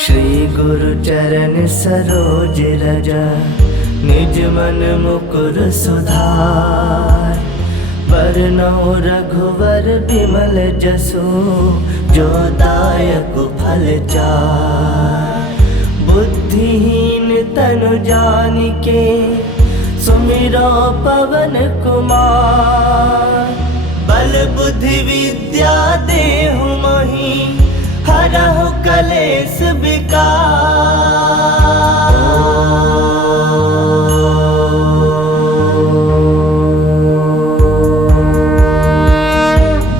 श्री गुरु चरण सरोज रज, निज मन मुकुर सुधार। बरनउँ रघुवर बिमल जसु, जो दायक फल चार। बुद्धिहीन तनु जानिके, सुमिरो पवन कुमार। बल बुद्धि विद्या देहु मोहि, हरहु कलेस विकार।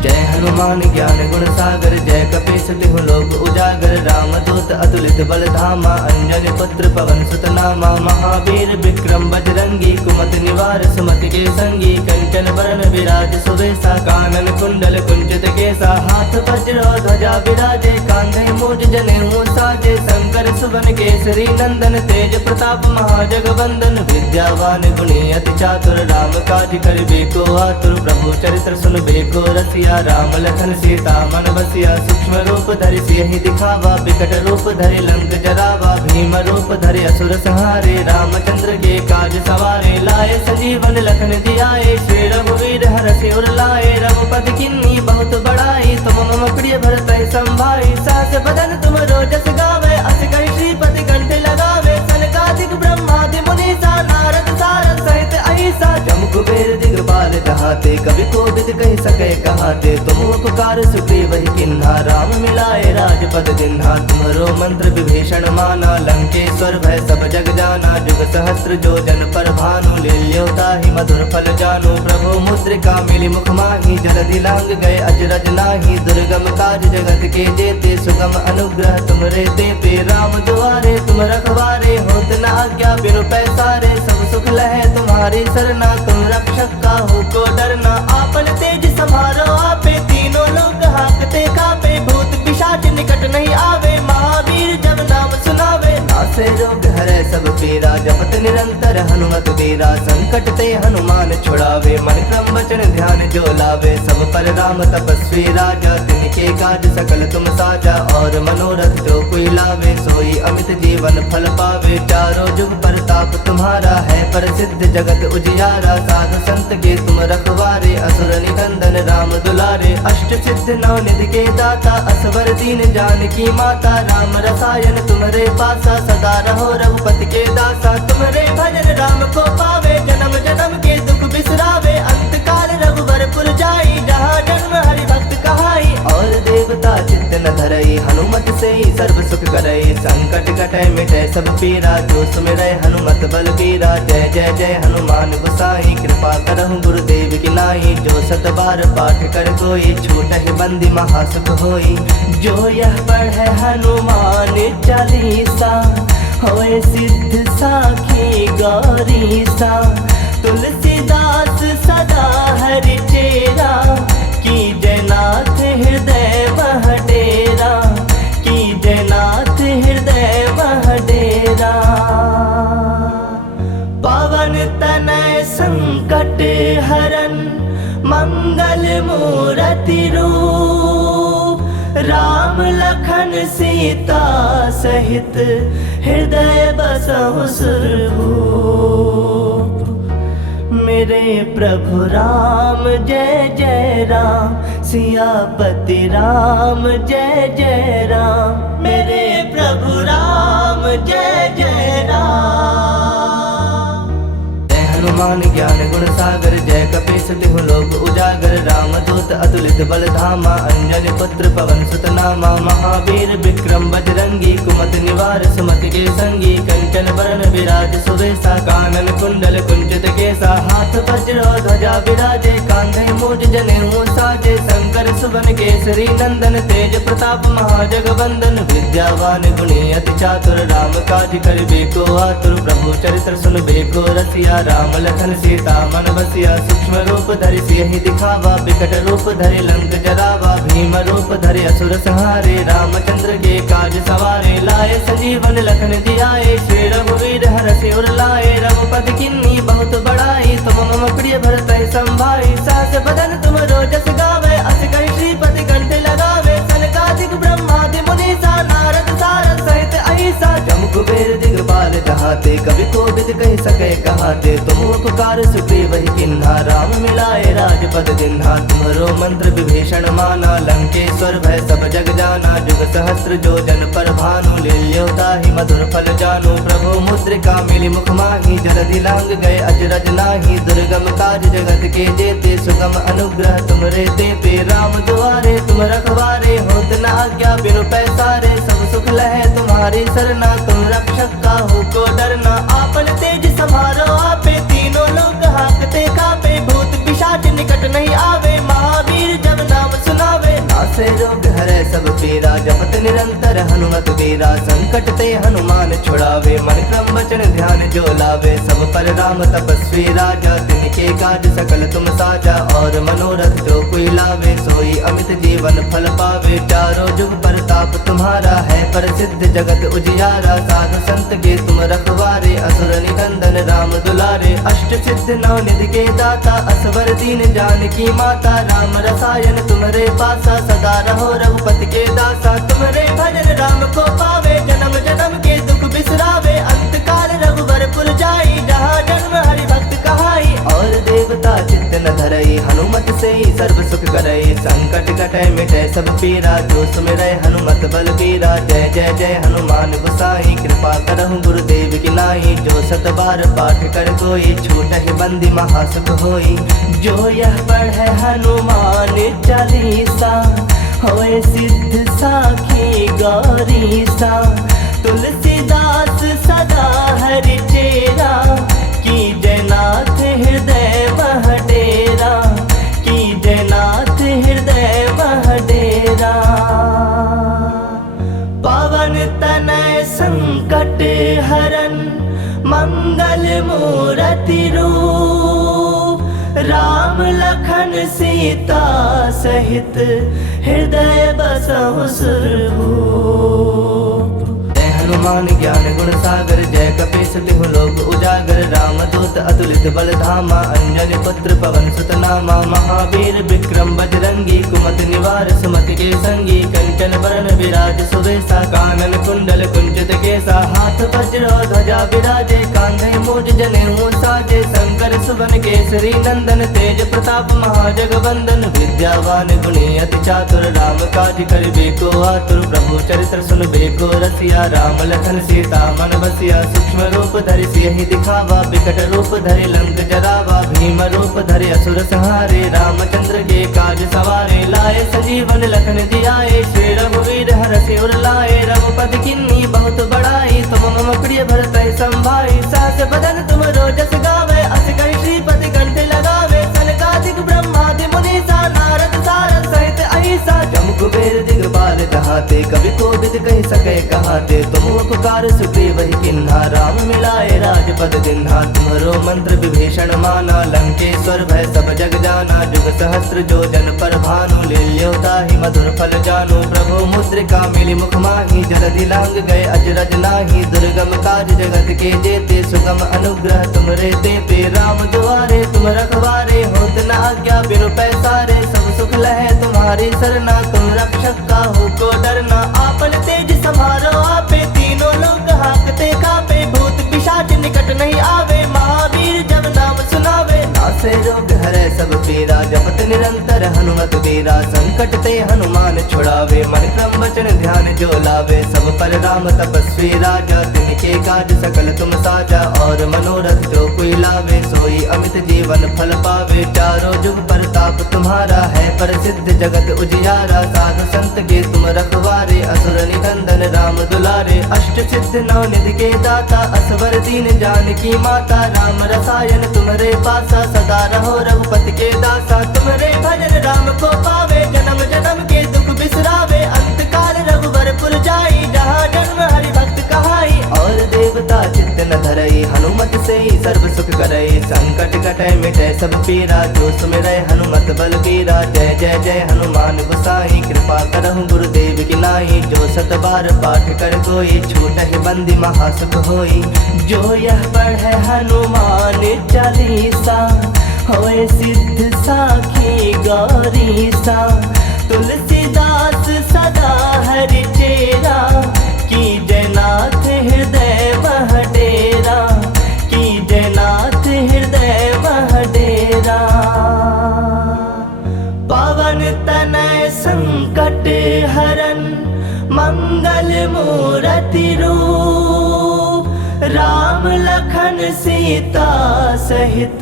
जय हनुमान ज्ञान गुण सागर, जय कपीस तिहु लोक उजागर। रामदूत अतुलित बल धामा, अंजनी पुत्र पवन सुत नामा। महावीर विक्रम बजरंगी, कुमति निवार सुमति के संगी। कंचन बरन विराज सुवेशा, कानन कुंडल कुंचित केसा। हाथ वज्र ध्वजा विराजे, कांधे मूज जनेऊ साजे। शंकर सुवन केसरी नंदन, तेज प्रताप महाजगवंदन। विद्यावान गुणी अति चातुर, राम काज करिबे को आतुर। प्रभु चरित्र सुनबे को रसिया, राम लखन सीता मन बसिया। सूक्ष्म रूप धरि सियहि दिखावा, बिकट रूप धरि लंक जरावा। भीम रूप धरि असुर संहारे, रामचंद्र के काज सवारे। लाए संजीवन लखन जियाए, श्री रघुवीर हरषि उर लाए। रघुपति किन्नी बहुत बड़ाई, तुम मम प्रिय भरतहि संभाई। सहस बदन तुम रोजस गावे, अस कहि श्रीपति कंठ लगावे। सनकादिक ब्रह्मादि मुनीसा, नारद सारद सहित अहिसा। जम कुबेर दिगपाल कहाते, कवि कोविद कहि सकै कहाते। तुम उपकार सुग्रीव ही किन्हा, राम मिलाए राजपद दिन्हा। तुम्हरो मंत्र विभीषण माना, लंकेश्वर भय सब जग जाना। जुग सहस्त्र जो जन पर भानु, लील्यो ताहि मधुर फल जानु। प्रभु मुद्रिका मिली मुख माहि, जलधि लांग गए अजरज नाही। दुर्गम काज जगत के जेते, सुगम अनुग्रह तुमरे तेते। राम दुआरे तुम रखवारे, होत न आज्ञा बिनु पैसारे। सब सुख लहै तुम्हारी सरना, तुम रक्षक काहू को डरना। आपन तेज समारो आपे, तीनों लोग हाकते कापे। भूत पिशाच निकट नहीं आवे, महावीर जब नाम सुनावे। नासे रोग हरै सब पीरा, जपत निरंतर हनुमत वीरा। संकट ते हनुमान छुड़ावे, मन क्रम वचन ध्यान जो लावे। सब पर राम तपस्वी राजा, तिनके काज सकल तुम साजा। और मनोरथ जो कोई लावे, सोई अमित जीवन फल पावे। चारों जुग परताप तुम्हारा है, प्रसिद्ध जगत उजियारा। साधु संत के तुम रखवारे, असुर निकंदन राम दुलारे। अष्ट सिद्ध नौ निधि के दाता, असवर दीन जानकी माता। राम रसायन तुम्हारे पासा, सदा रहो रघुपति के दासा। तुम्हारे भजन राम को पावे, जन्म जन्म के दुख बिसरावे। अंत काल रघुवर पुर जाई, जहाँ जन्म हरि भक्त कहाई। और देवता चित्त न धरई, हनुमत से ही सर्व सुख करई। संकट कटै मिटै सब पीरा, जो सुमिरै हनुमत बल बीरा। जय जय जय हनुमान गोसाई, कृपा करहु गुरुदेव की नाई। जो सत बार पाठ कर कोई, छूटहि बंदी महासुख होई। जो यह पढ़ै हनुमान चालीसा, होए सिद्ध साखी गौरीसा। तुलसीदास सदा हरि चेरा, कीजय नाथ हृदय मह डेरा। कीजय नाथ हृदय मह डेरा। पवन तनय संकट हरन, मंगल मूरति रूप। राम लखन सीता सहित, हृदय बसहु सुरभूप। मेरे प्रभु राम जय जय राम, सियापति राम जय जय राम। मेरे प्रभु राम जय जय राम। हनुमान ज्ञान गुण सागर, जय कपीस तिहु लोक उजागर। रामदूत अतुलित बल धामा, अंजनी पुत्र पवन सुत नामा। महावीर विक्रम बजरंगी, कुमति निवार सुमति के संगी। कंचन बरन विराज सुवेशा, कानन कुंडल कुंचित केसा। हाथ वज्र ध्वजा विराजे, कांधे मूज जनेऊ साजे। शंकर सुवन केसरी नंदन, तेज प्रताप महाजगवंदन। विद्यावान गुणी अति चातुर, राम काज करिबे को आतुर। प्रभु चरित्र सुनबे को रसिया, राम लखन सीता मन बसिया। सूक्ष्म रूप धरि सियहि दिखावा, बिकट रूप धरि लंक जरावा। भीम रूप धरि असुर संहारे, रामचंद्र के काज सवारे। लाए संजीवन लखन जियाए, श्री रघुवीर हरषि उर लाए। रघुपति किन्नी बहुत बड़ाई, तुम मम प्रिय भरतहि संभाई। सहस बदन तुम रोजस गावे, अस कहि श्रीपति कंठ लगावे। सनकादिक ब्रह्मादि मुनीसा, नारद सारद सहित कहाते, तुम उपकार सुग्रीव ही किन्हा, राम मिलाए राजपद दिन्हा। तुम्हारो मंत्र विभीषण माना, लंकेश्वर भय सब जग जाना। जुग सहस्त्र जो जन पर भानु, लील्योता ही मधुर फल जानू। प्रभु मुद्रिका मिली मुख माही, जलधि लांग गए अजरज नाही। दुर्गम काज जगत के जेते, सुगम अनुग्रह तुमरे तेते। राम दुआरे तुम रखवारे, होत न आज्ञा बिनु पैसारे। सब सुख लहे तुम्हारी सरना, तुम रक्षक काहू को डरना। आपन तेज समारो आपे, तीनों लोग हाकते कापे। भूत पिशाच निकट नहीं आवे, महावीर जब नाम सुनावे। नासे रोग हरे सब पीरा, जपत निरंतर हनुमत वीरा। संकट ते हनुमान छुड़ावे, मन क्रम वचन ध्यान जो लावे। सब पर राम तपस्वी राजा, तिनके काज सकल तुम साजा। और मनोरथ जो कोई लावे, सोई अमित जीवन फल पावे। चारों जुग परताप तुम्हारा है, प्रसिद्ध जगत उजियारा। साधु संत के तुम रखवारे, असुर निकंदन राम दुलारे। अष्ट सिद्ध नौ निधि के दाता, असवर दीन जानकी माता। राम रसायन तुम्हारे पासा, सदा रहो रघुपति के दासा। तुम्हारे भजन राम को पावे, जन्म जन्म के दुख बिसरावे। अंत काल रघुबर पुर जाई, जहाँ जन्म हरि भक्त कहाई। और देवता चित्त न धरई, हनुमत से ही सर्व सुख करई। संकट कटे मिटे सब पीरा, जो सुमिरै हनुमत बल बीरा। जय जय जय हनुमान गोसाई, कृपा करहु गुरुदेव की नाई। जो सत बार पाठ कर कोई, छूटहि बंदी महासुख होई। जो यह पढ़े हनुमान चालीसा, होए सिद्ध साखी गौरीसा। तुलसीदास सदा हरि चेरा, की जयनाथ हृदय मह डेरा। की जयनाथ हृदय मह डेरा। पवन तनय संकट हरन, मंगल मूरति रूप। राम लखन सीता सहित, हृदय बसहु सुरभूप। जय हनुमान ज्ञान गुण सागर, जय कपीस तिहु लोक उजागर। रामदूत अतुलित बल धामा, अंजनी पुत्र पवन सुत नामा। महावीर विक्रम बजरंगी, कुमति निवार सुमति के संगी। कंचन बरन विराज सुवेसा, कानन कुंडल कुंचित केसा। हाथ वज्र ध्वजा विराजे, कांधे मूज जनेऊ साजे। शंकर सुवन केसरी नंदन, तेज प्रताप महाजगवंदन। विद्यावान गुणी अति चातुर, राम काज करिबे को आतुर। प्रभु चरित्र सुनबे को रसिया, राम लखन सीता मन बसिया। सूक्ष्म रूप धरि सियहि दिखावा, विकट रूप धरि लंक जरावा। भीम रूप धरि असुर संहारे, रामचंद्र के काज सवारे। लाए संजीवन लखन जियाए, श्री रघुवीर हरषि उर लाए। रघुपति किन्नी बहुत बड़ाई, तुम मम प्रिय भरतहि संभाई। सहस बदन तुम रोजस गावे, अस कहि श्रीपति कंठ लगावे। सनकादिक ब्रह्मादि मुनीसा, नारद सारद सहित अहिसा। जम कुबेर दिगपाल कहाते, कवि कोविद कहि सके कहाते। तुम उपकार सुग्रीव ही किन्हा, राम मिलाए राजपद दिन्हा। तुम्हारो मंत्र विभीषण माना, लंकेश्वर भय सब जग जाना। जुग सहस्त्र जो जन पर भानु, लील्योता ही मधुर फल जानू। प्रभु मुद्रिका मिली मुख माही, जलधि लांग गए अजरज नाही। दुर्गम काज जगत के जेते, सुगम अनुग्रह तुमरे तेते। राम दुआरे तुम रखवारे, होत न आज्ञा बिनु पैसारे। सब सुख लहे तुम्हारी सरना, तुम रक्षक काहू को डरना। आपन तेज समारो आपे, तीनों लोग हाकते कापे। भूत पिशाच निकट नहीं आवे, महावीर जब नाम सुनावे। नासे रोग हरे सब पीरा, जपत निरंतर हनुमत वीरा। संकट ते हनुमान छुड़ावे, मन क्रम वचन ध्यान जो लावे। सब पर राम तपस्वी राजा, तिनके काज सकल तुम साजा। और मनोरथ जो कोई लावे, सोई अमित जीवन फल पावे। चारों जुग परताप तुम्हारा है, प्रसिद्ध जगत उजियारा। साधु संत के तुम रखवारे, असुर निकंदन राम दुलारे। अष्ट सिद्ध नौ निधि के दाता, असवर दीन जानकी माता। राम रसायन तुम्हारे पासा, सदा रहो रघुपति के दासा। तुम्हारे भजन राम को पावे, जन्म जन्म के दुख बिसरावे। अंत काल रघुबर पुर जाई, जहाँ जन्म हरि भक्त कहाई। और देवता चित्त न धरई, हनुमत से ही सर्व सुख करई। संकट कटे मिटे सब पीरा, जो सुमिरै हनुमत बल बीरा। जय जय जय हनुमान गोसाई, कृपा करहु गुरुदेव की नाई। जो सत बार पाठ कर कोई, छूटहि बंदी महासुख होई। जो यह पढ़े हनुमान चालीसा, होए सिद्ध साखी गौरीसा। तुलसीदास सदा हरि चेरा, की जयनाथ हृदय मह डेरा। की जयनाथ संकट हरन मंगल मूर्ति रूप, राम लखन सीता सहित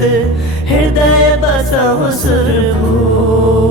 हृदय बसहु सुरभूप।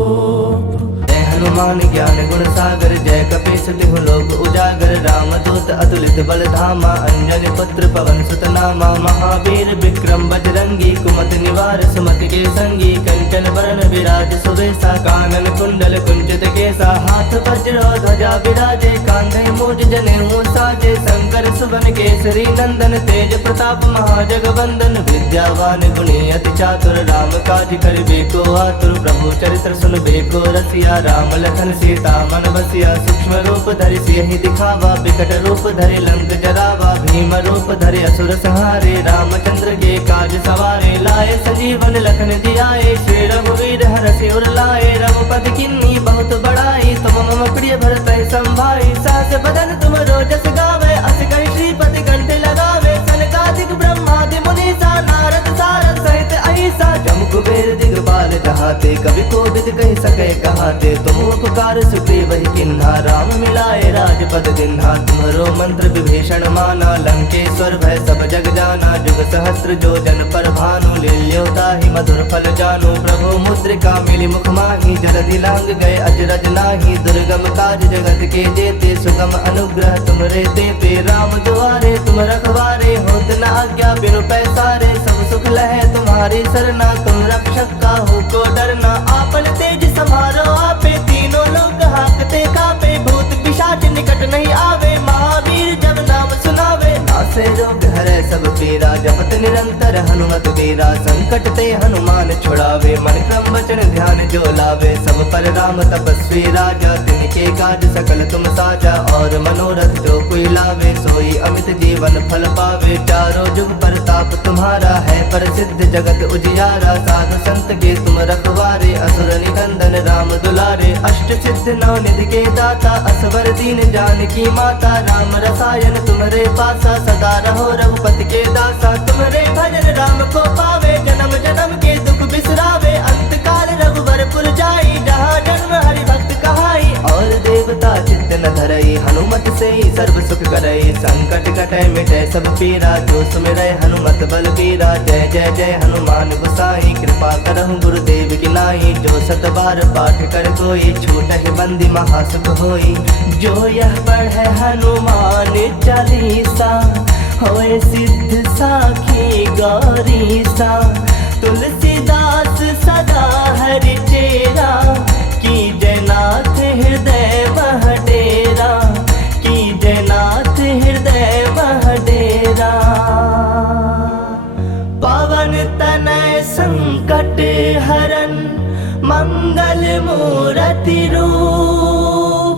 जय हनुमान ज्ञान गुण सागर, जय कपीस तिहु लोक उजागर, रामदूत अतुलित बल धामा, अंजनी पुत्र पवन सुत नामा, महावीर विक्रम बजरंगी, कुमति निवार सुमति के संगी, कंचन बरन विराज सुबेसा, कानन कुंडल कुंचित केसा, हाथ वज्र ध्वजा विराजे, कांधे मूज जनेऊ साजे, शंकर सुवन केसरी नंदन, तेज प्रताप महाजगवंदन, विद्यावान गुणी अति चातुर, राम काज करिबे को आतुर, प्रभु चरित्र सुनबे को रसिया, राम लखन सीता मन बसिया, सूक्ष्म रूप धरि सियहि दिखावा, विकट रूप धरि लंक जरावा, भीम रूप धरि असुर संहारे, रामचंद्र के काज सवारे, लाए संजीवन लखन जियाए, श्री रघुवीर हरषि उर लाए, रघुपति किन्नी बहुत बड़ाई, तुम मम प्रिय भरत संभाई, सास बदन तुम रोजस गावे, अस कहि श्रीपति कंठ लगावे, सनकादिक ब्रह्मादि मुनीसा, नारद सारद सहित अहिसा, जम कुबेर दिगपाल कहाते, कवि कोविद कहि सके कहाते, तुम उपकार सुग्रीव ही किन्हा, राम मिलाए राजपद दिन्हा, तुम्हरो मंत्र विभीषण माना, लंकेश्वर भय सब जग जाना, जुग सहस्त्र जो जन पर भानु, लील्यो ताहि मधुर फल जानु, प्रभु मुद्रिका मिली मुख माहि, जलधि लांग गए अजरज नाही, दुर्गम काज जगत के जेते, सुगम अनुग्रह तुमरे तेते, राम दुआरे तुम रखवारे, होत न आज्ञा बिनु पैसारे, सब सुख लहे तुम्हारी सरना, तुम रक्षक काहू को डरना, आपन तेज समारो आपे, तीनों लोक हाकते कापे, भूत पिशाच निकट नहीं आवे, महावीर जब नाम सुनावे, नासे रोग हरै सब पीरा, जपत निरंतर हनुमत वीरा, संकट ते हनुमान छुड़ावे, मन क्रम वचन ध्यान जो लावे, सब पर राम तपस्वी राजा, तिनके काज सकल तुम साजा, और मनोरथ जो कोई लावे, सोई अमित जीवन फल पावे, चारों जुग परताप तुम्हारा है, प्रसिद्ध जगत उजियारा, साधु संत के तुम रखवारे, असुर निकंदन राम दुलारे, अष्ट सिद्ध नौ निधि के दाता, असवर दीन जानकी माता, राम रसायन तुम्हारे पासा, सदा रहो रघुपति के दासा, तुम्हारे भजन राम को पावे, जन्म जन्म के दुख बिसरावे, अंत काल रघुवर पुर जाई, जहाँ जन्म हरि भक्त कहाई, और देवता चित्त न धरई, हनुमत से ही सर्व सुख करई, संकट कटै मिटै सब पीरा, जो सुमिरै हनुमत बलबीरा, जय जय जय हनुमान गोसाई, कृपा करहु गुरुदेव की नाई, जो सत बार पाठ कर कोई, छूटहि बंदी महासुख होई, जो यह पढ़े हनुमान चालीसा, होए सिद्ध साखी गौरीसा, तुलसीदास सदा हरि चेरा, की जयनाथ हृदय मह डेरा, की जयनाथ हृदय मह डेरा, पवन तनय संकट हरन मंगल मूर्ति रूप,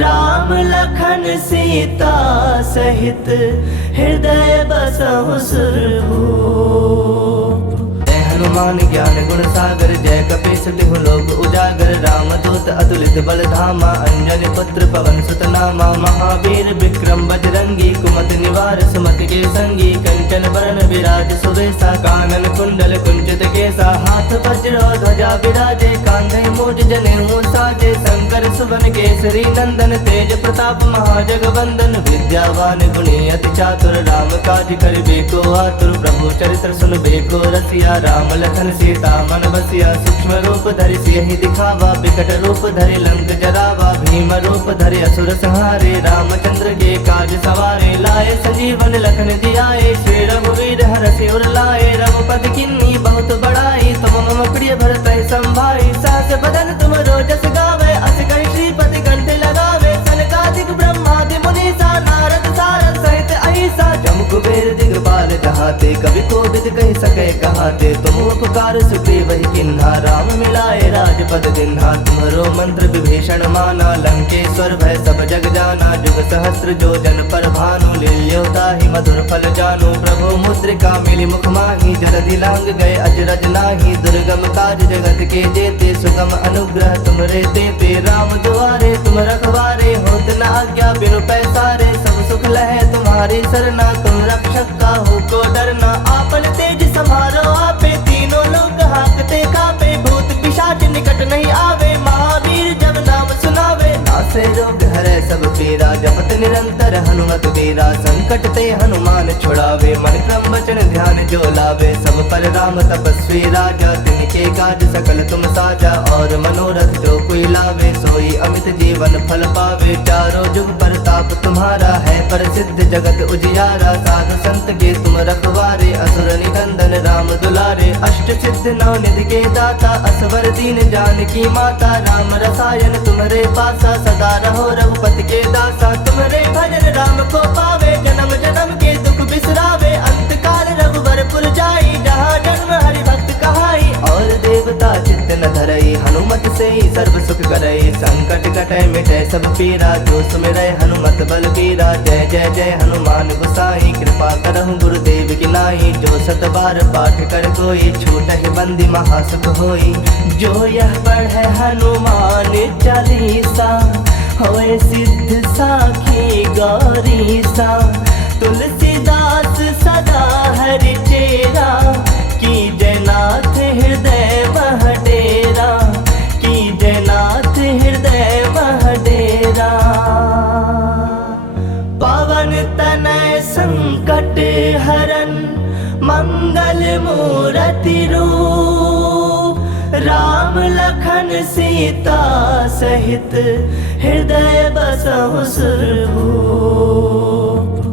राम लखन सीता सहित हृदय बसहु सुरभूप। जय हनुमान ज्ञान गुण सागर, जय कपीस तिहु लोक उजागर, रामदूत अतुलित बल धामा, अंजनी पुत्र पवन सुत नामा, महावीर विक्रम बजरंगी, कुमति निवार सुमति के संगी, कंचन बरन विराज सुबेसा, कानन कुंडल कुंचित केसा, हाथ वज्र ध्वजा विराजे, कांधे मूज जनेऊ साजे, शंकर सुवन केसरी नंदन, तेज प्रताप महाजगवंदन, विद्यावान गुणी अति चातुर, राम काज करिबे को आतुर, प्रभु चरित्र सुनबे को रसिया, राम लखन सीता मन बसिया, सूक्ष्म रूप धरि सियहि दिखावा, विकट रूप धरि लंक जरावा, भीम रूप धरि असुर संहारे, रामचंद्र के काज सवारे, लाए संजीवन लखन जियाए, श्री रघुवीर हरषि उर लाए, रघुपति किन्नी बहुत बड़ाई, तुम मम प्रिय भरत संभाई, सास बदन तुम रोजस गावे, अस कहि श्रीपति कंठ लगावे, सनकादिक ब्रह्मादि मुनीसा, नारद सारद सहित अहिसा, जम कुबेर दिगपाल कहाते, कवि कोविद कहि सके कहाते, तुम उपकार सुग्रीव ही किन्हा, राम मिलाए राजपद दिन्हा, तुम्हरो मंत्र विभीषण माना, लंकेश्वर भय सब जग जाना, जुग सहस्त्र जो जन पर भानु, लील्यो ताहि मधुर फल जानु, प्रभु मुद्रिका मिली मुख माहि, जलधि लांग गए अजरज नाही, दुर्गम काज जगत के जेते, सुगम अनुग्रह तुमरे तेते, राम दुआरे तुम रखवारे, होत न आज्ञा बिनु पैसारे, सब सुख लहे तुम्हारी सरना, तुम रक्षक काहू को डरना, आपन तेज समारो आपे, तीनों लोक हाकते कापे, भूत पिशाच निकट नहीं आवे, महावीर जब नाम सुनावे, निरंतर हनुमत वीरा, संकट ते हनुमान छुड़ावे, मन क्रम वचन ध्यान जो लावे। सब पर राम तपस्वी राजा, तिनके काज सकल तुम साजा। और मनोरथ जो कोई लावे, सोई अमित जीवन फल पावे। चारों जुग परताप तुम्हारा, है प्रसिद्ध जगत उजियारा। साधु संत के तुम रखवारे, असुर निकंदन राम दुलारे। अष्ट सिद्ध नौ निधि के दाता, असवर दीन जानकी माता। राम रसायन तुम्हारे पासा, सदा रहो रघुपति के दासा। तुम्हारे भजन राम को पावे, जन्म जन्म के दुख बिसरावे। अंत काल रघुबरपुर जाई, जहाँ जन्म हरि भक्त कहाई। और देवता चित्त न धरई, हनुमत से ही सर्व सुख करई। संकट कटै मिटै सब पीरा, जो सुमिरै हनुमत बलबीरा। जय जय जय हनुमान गोसाई, कृपा करहु गुरुदेव की नाई। जो सत बार पाठ कर कोई, छूटहि बंदी महासुख होई। जो यह पढ़ै हनुमान चालीसा, होए सिद्ध साखी गौरीसा। तुलसीदास सदा हरि चेरा, की जयनाथ हृदय मह डेरा। की जयनाथ हृदय मह डेरा। पवन तनय संकट हरन, मंगल मूरति रूप। राम लखन सीता सहित, हृदय बसहु सुरभूप।